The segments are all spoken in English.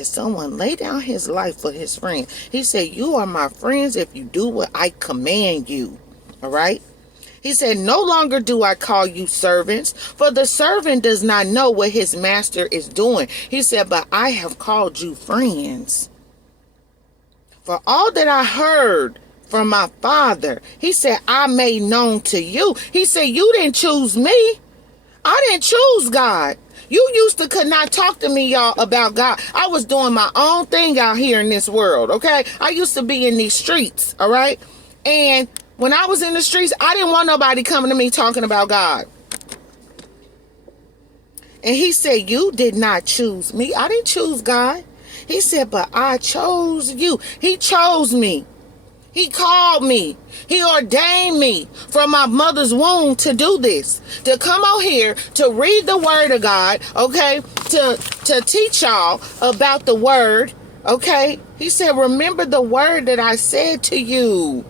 that someone lay down his life for his friend. He said, you are my friends if you do what I command you. All right? He said, no longer do I call you servants, for the servant does not know what his master is doing. He said, but I have called you friends. For all that I heard from my Father, he said, I made known to you. He said, you didn't choose me. I didn't choose God. You used to could not talk to me, y'all, about God. I was doing my own thing out here in this world, okay? I used to be in these streets, all right? And when I was in the streets, I didn't want nobody coming to me talking about God. And he said, you did not choose me. I didn't choose God. He said, but I chose you. He chose me. He called me. He ordained me from my mother's womb to do this. To come out here, to read the word of God, okay? To teach y'all about the word, okay? He said, remember the word that I said to you.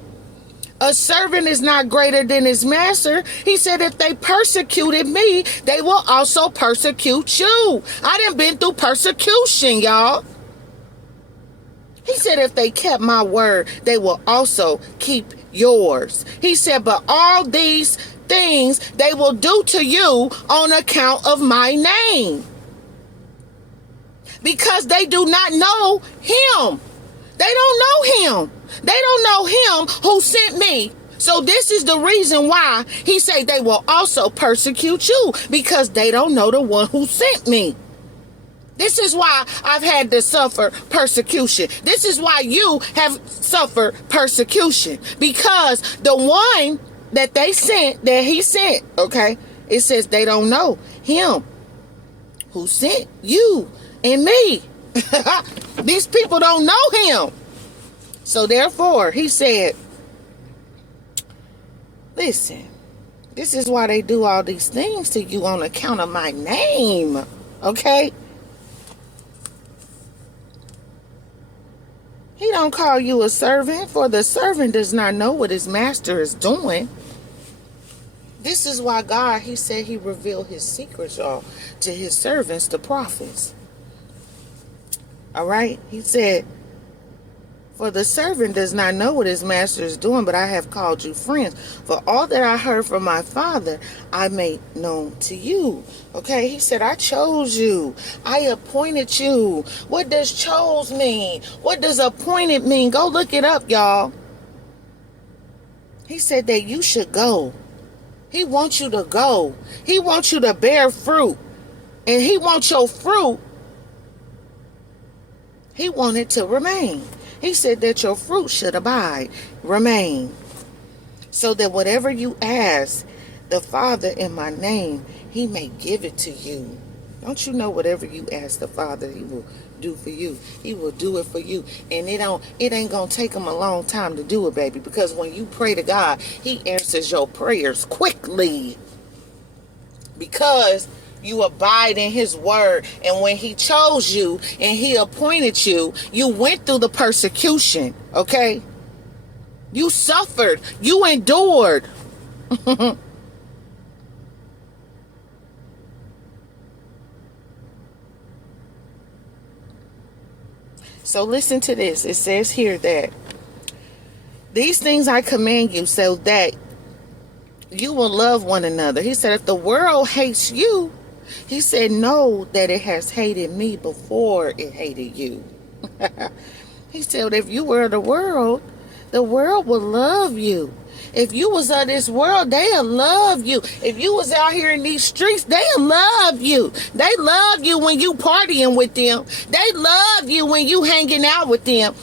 A servant is not greater than his master. He said, if they persecuted me, they will also persecute you. I done been through persecution, y'all. He said, if they kept my word, they will also keep yours. He said, but all these things they will do to you on account of my name. Because they do not know him. They don't know him. They don't know him who sent me. So this is the reason why he said they will also persecute you. Because they don't know the one who sent me. This is why I've had to suffer persecution. This is why you have suffered persecution. Because the one that they sent, that he sent, okay, it says they don't know him who sent you and me. These people don't know him. So therefore, he said, listen, this is why they do all these things to you on account of my name, okay? He don't call you a servant, for the servant does not know what his master is doing. This is why God, he said he revealed his secrets, y'all, to his servants, the prophets. All right? He said, for the servant does not know what his master is doing, but I have called you friends. For all that I heard from my Father, I made known to you. Okay, he said, I chose you. I appointed you. What does chose mean? What does appointed mean? Go look it up, y'all. He said that you should go. He wants you to go. He wants you to bear fruit. And he wants your fruit. He wanted to remain. He said that your fruit should abide, remain. So that whatever you ask the Father in my name, he may give it to you. Don't you know whatever you ask the Father, he will do for you. He will do it for you. And it ain't going to take him a long time to do it, baby. Because when you pray to God, he answers your prayers quickly. Because you abide in his word. And when he chose you and he appointed you, you went through the persecution. Okay? You suffered. You endured. So listen to this. It says here that these things I command you so that you will love one another. He said, if the world hates you, he said, know that it has hated me before it hated you. He said, if you were the world will love you. If you was of this world, they'll love you. If you was out here in these streets, they'll love you. They love you when you partying with them. They love you when you hanging out with them.